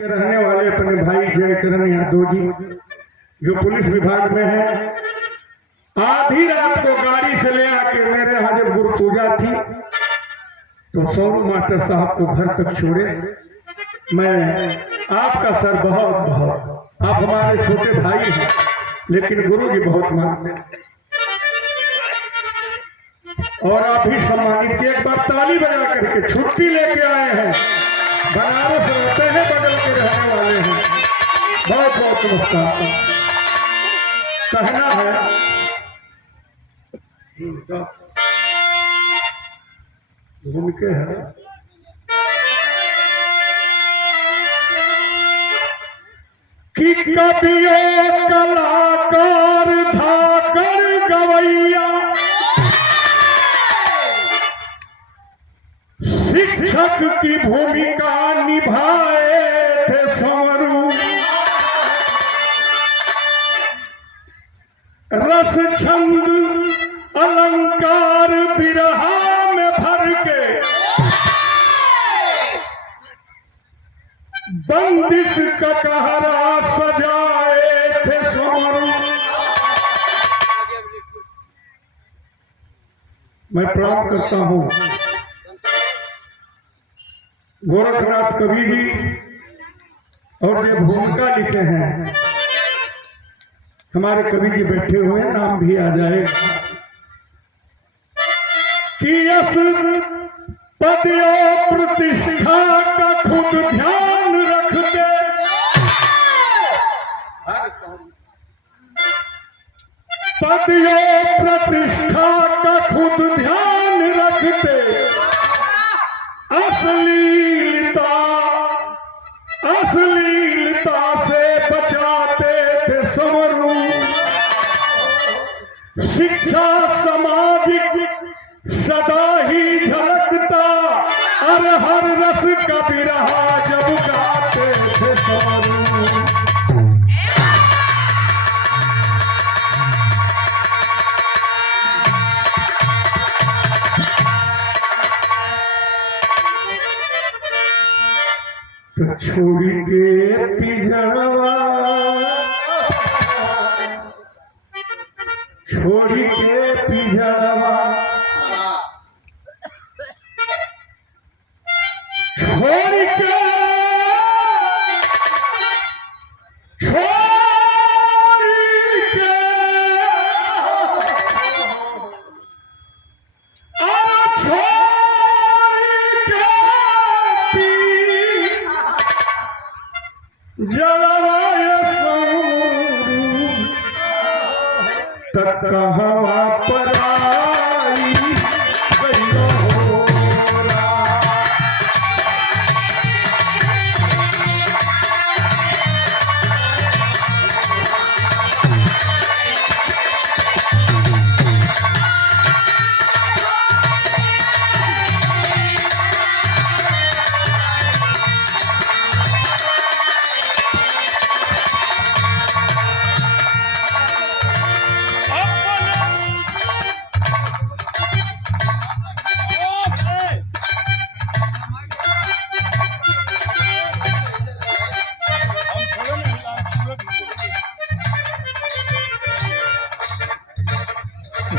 के रहने वाले अपने भाई जयकरण यादव जी जो पुलिस विभाग में है, आधी रात को गाड़ी से ले आके मेरे यहाँ जब गुरु पूजा थी तो सोनू मास्टर साहब को घर तक छोड़े। मैं आपका सर बहुत बहुत, आप हमारे छोटे भाई हैं लेकिन गुरु जी बहुत मानते हैं और आप भी सम्मानित किए। एक बार ताली बजा करके छुट्टी लेके आए हैं, बनारस रहते हैं, बगल के रहने वाले हैं, बहुत बहुत नमस्कार कहना है। भूमिके है कि कवियों कलाकार धाकर गवैया, शिक्षक की भूमिका निभाए थे संवरू, रस छंद अलंकार बिरहा में भर के बंदिश का कहरा सजाए थे संवरू। मैं प्रणाम करता हूँ गोरखनाथ कवि जी और जो भूमिका लिखे हैं हमारे कवि जी बैठे हुए, नाम भी आ जाए कि यस पद और प्रतिष्ठा का खुद ध्यान रखते, पद और प्रतिष्ठा का खुद ध्यान रखते, अश्लीलता से बचाते थे संवरू। शिक्षा सामाजिक सदा ही झलकता और हर रस का बिरहा जब गाते थे संवरू। तो छोड़ी के पिजड़वा, छोड़ी के पिजड़वा, छोड़ी के जलवाय संवरू तक कहवा पर आई गइलो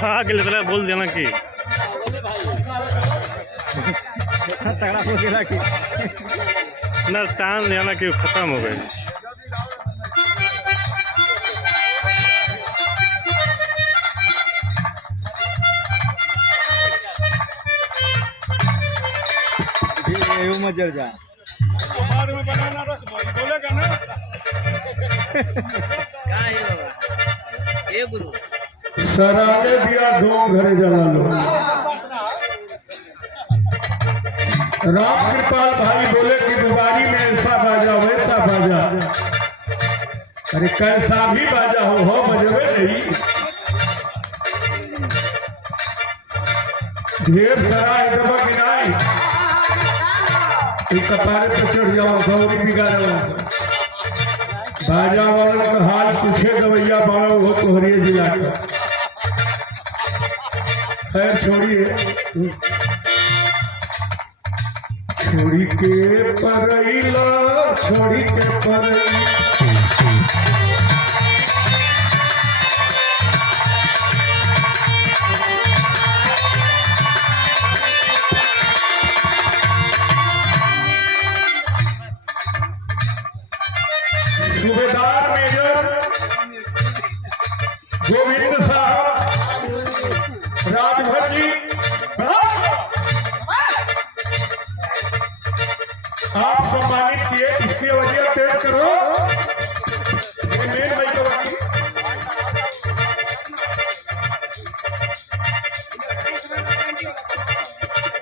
भाग ले बोल देना कि तगड़ा बोल देना कि न टान लेना कि खत्म हो गए। मत जल जा बाद में बनाना रख बोलेगा ना ये गुरु सराले दिया धूम घरे जला लो। राम कृपाल भाई बोले कि दुबारी में ऐसा बाजा वैसा बाजा, अरे कैसा भी बाजा हो बजवे नहीं। ढेर सराय दबा गिनाई कपारे पर चढ़ जाओ, गौरी बिगाड़ बाजा वालों का हाल पूछे गवैया वाला वो तोहरिए जिला का। खैर छोड़िए, छोड़ी के परैला छोड़ी के परैला सूबेदार मेजर गोविंद साहब राजभर जी, आप सम्मानित किए, इसकी वजह तेज करो। ये मेन भाई का वकील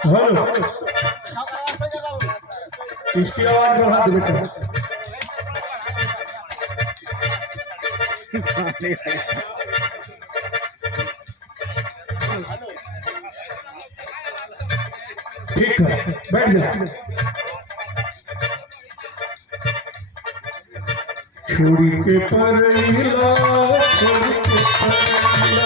हेलो, इसकी आवाज बढ़ा दो बेटा। ठीक है, बैठ जा। छोड़ी के परैला छोड़ी के परैला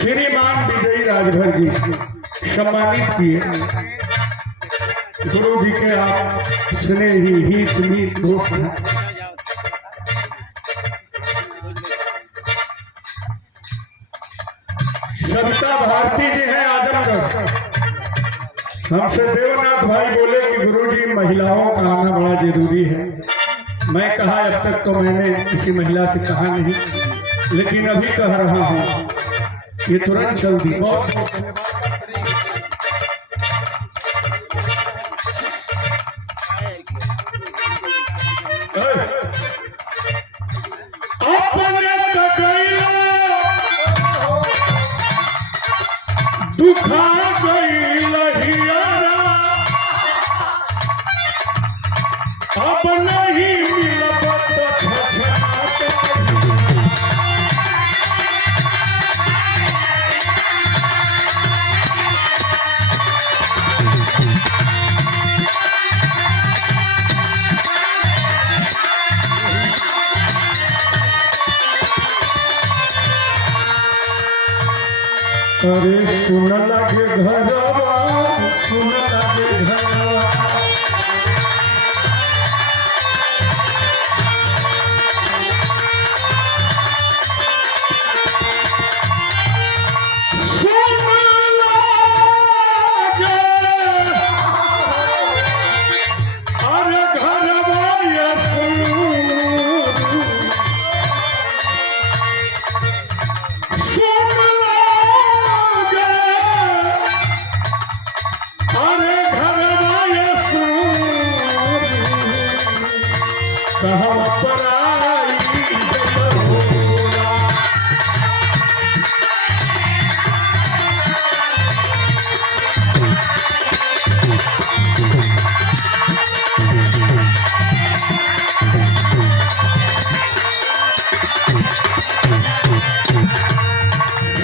श्रीमान विजयी राजभर जी सम्मानित किए। गुरु जी के आप स्नेही हित मीत दोस्त हैं। सविता भारती जी हैं आजमगढ़। हमसे देवनाथ भाई बोले कि गुरु जी महिलाओं का आना बड़ा जरूरी है। मैं कहा अब तक तो मैंने किसी महिला से कहा नहीं, लेकिन अभी कह रहा हूँ, ये तुरंत चल दी। बहुत अपने दुखा अब नहीं अरे सुन लगे घरवा सुन लगे घरवा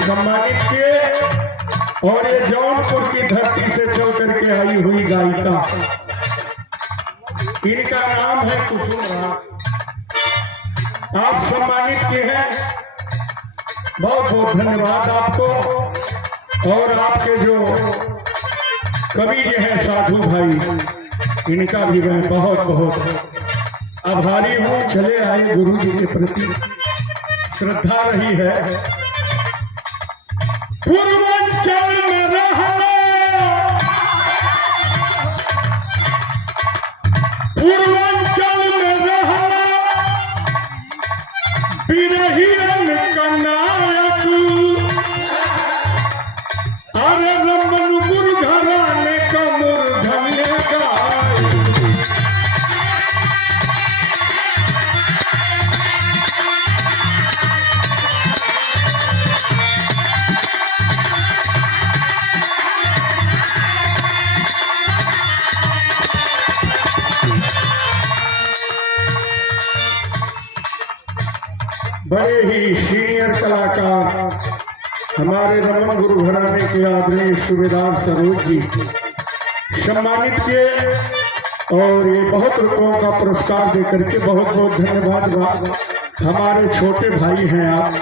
सम्मानित किए। और ये जौनपुर की धरती से चल करके आई हुई गायिका, इनका नाम है कुसुम राग। आप सम्मानित किए हैं, बहुत बहुत धन्यवाद आपको। और आपके जो कवि जी हैं साधु भाई, इनका भी मैं बहुत बहुत आभारी हूँ। चले आए गुरु जी के प्रति श्रद्धा रही है। पूर्वांचल में रहला, पूर्वांचल में रहला बिरहियन का नायक, अरे रमन मुरघराने का मूर्धन्य गाय। बड़े ही सीनियर कलाकार हमारे रमन गुरु घराने के आदरणीय सूबेदार सरोज जी सम्मानित किए और ये बहुत रुपयों का पुरस्कार देकर के बहुत बहुत धन्यवाद। हमारे छोटे भाई हैं आप,